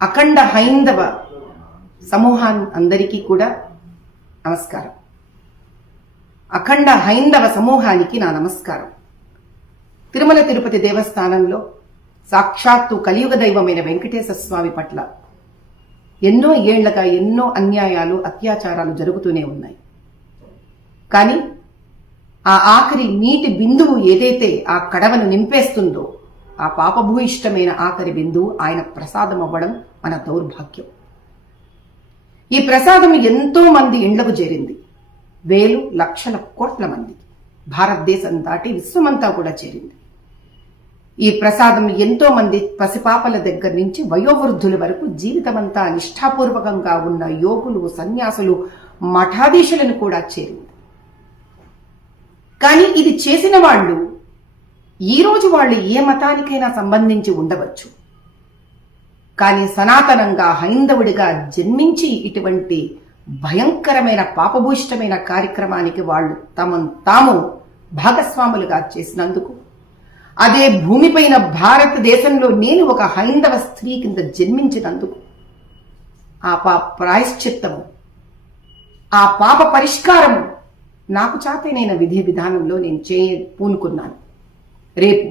అఖండ హైందవ సమూహానికి కూడా నమస్కారం. అఖండ హైందవ సమూహానికి నా నమస్కారం. తిరుమల తిరుపతి దేవస్థానంలో సాక్షాత్తు కలియుగ దైవమైన వెంకటేశ్వర స్వామి పట్ల ఎన్నో ఏళ్లగా ఎన్నో అన్యాయాలు అత్యాచారాలు జరుగుతూనే ఉన్నాయి. కానీ ఆ ఆఖరి నీటి బిందువు ఏదైతే ఆ కడవను నింపేస్తుందో ఆ పాపభూయిష్టమైన ఆఖరి బిందువు ఆయన ప్రసాదం అవ్వడం మన దౌర్భాగ్యం. ఈ ప్రసాదం ఎంతో మంది ఇండ్లకు చేరింది. వేలు లక్షల కోట్ల మంది భారతదేశం దాటి విశ్వమంతా కూడా చేరింది. ఈ ప్రసాదం ఎంతో మంది పసిపాపల దగ్గర నుంచి వయోవృద్ధుల వరకు జీవితమంతా నిష్ఠాపూర్వకంగా ఉన్న యోగులు, సన్యాసులు, మఠాధీశులను కూడా చేరింది. కానీ ఇది చేసిన వాళ్ళు ఈరోజు వాళ్ళు ఏ మతానికైనా సంబంధించి ఉండవచ్చు. కానీ సనాతనంగా హైందవుడిగా జన్మించి ఇటువంటి భయంకరమైన పాపభూయిష్టమైన కార్యక్రమానికి వాళ్ళు తాము భాగస్వాములుగా చేసినందుకు, అదే భూమిపైన భారతదేశంలో నేను ఒక హైందవ స్త్రీ కింద జన్మించినందుకు ఆ ప్రాయశ్చిత్తము, ఆ పాప పరిష్కారము నాకు చాతైన విధి విధానంలో నేను పూనుకున్నాను. రేపు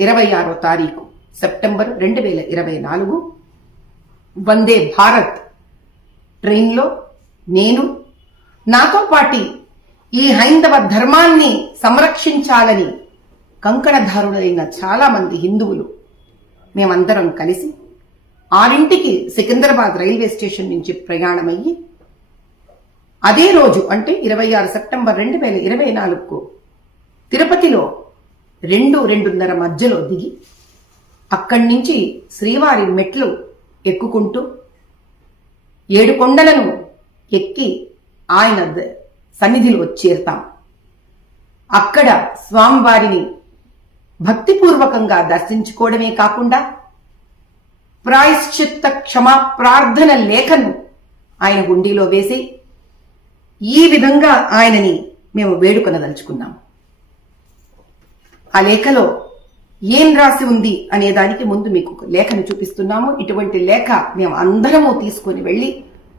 26వ తారీఖు సెప్టెంబర్ 2024 వందే భారత్ ట్రైన్లో నేను, నాతో పాటి ఈ హైందవ ధర్మాన్ని సంరక్షించాలని కంకణధారులైన చాలా మంది హిందువులు మేమందరం కలిసి 6ంటికి సికింద్రాబాద్ రైల్వే స్టేషన్ నుంచి ప్రయాణమయ్యి అదే రోజు అంటే 26 సెప్టెంబర్ 2024కు తిరుపతిలో 2-2:30 మధ్యలో దిగి అక్కడి నుంచి శ్రీవారి మెట్లు ఎక్కుకుంటూ 7 కొండలను ఎక్కి ఆయన సన్నిధిలో చేరుతాం. అక్కడ స్వామివారిని భక్తిపూర్వకంగా దర్శించుకోవడమే కాకుండా ప్రాయశ్చిత్త క్షమా ప్రార్థన లేఖను ఆయన హుండీలో వేసి ఈ విధంగా ఆయనని మేము వేడుకొనదలుచుకున్నాం. ఆ లేఖలో ఏం రాసి ఉంది అనే దానికి ముందు మీకు లేఖను చూపిస్తున్నాము. ఇటువంటి లేఖ మేము అందరము తీసుకుని వెళ్లి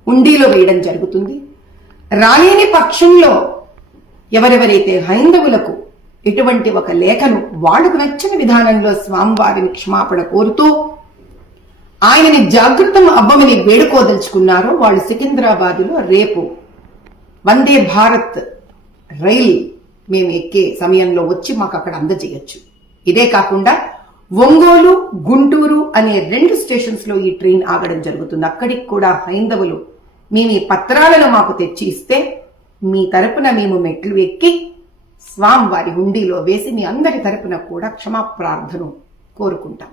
హుండీలో వేయడం జరుగుతుంది. రాలేని పక్షంలో ఎవరెవరైతే హైందవులకు ఇటువంటి ఒక లేఖను వాళ్లకు నచ్చిన విధానంలో స్వామివారిని క్షమాపణ కోరుతూ ఆయనని జాగృతం అవ్వమని వేడుకోదలుచుకున్నారో వాళ్ళు సికింద్రాబాదులో రేపు వందే భారత్ రైల్ మేము ఎక్కే సమయంలో వచ్చి మాకు అక్కడ అందజేయచ్చు. ఇదే కాకుండా ఒంగోలు, గుంటూరు అనే 2 స్టేషన్స్ లో ఈ ట్రైన్ ఆగడం జరుగుతుంది. అక్కడికి కూడా హైందవులు మేము ఈ పత్రాలను మాకు తెచ్చి ఇస్తే మీ తరపున మేము మెట్లు ఎక్కి స్వామివారి హుండీలో వేసి మీ అందరి తరపున కూడా క్షమాప్రార్థన కోరుకుంటాం.